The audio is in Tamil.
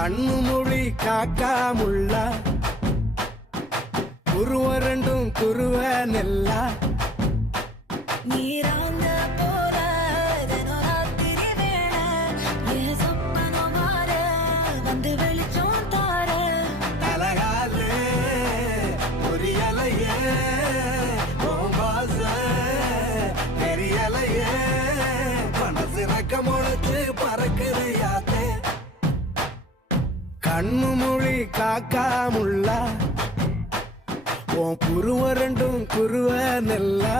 கண்ணு மொழி காக்காமுள்ள குருவரண்டும் குருவ நெல்லா நீராங்க போல ராத்திரி வேள என் சொப்பனம் மாற வந்து வெளிச்சம் தார அழகாலே பொரியலையே ஓம்பாச தெரியலையே மனசு ரக்க முளைச்சு பறக்குது யாத்தே கண்ணு மொழி காக்காமுள்ள உன் குருவ ரெண்டும் குருவ நெல்லா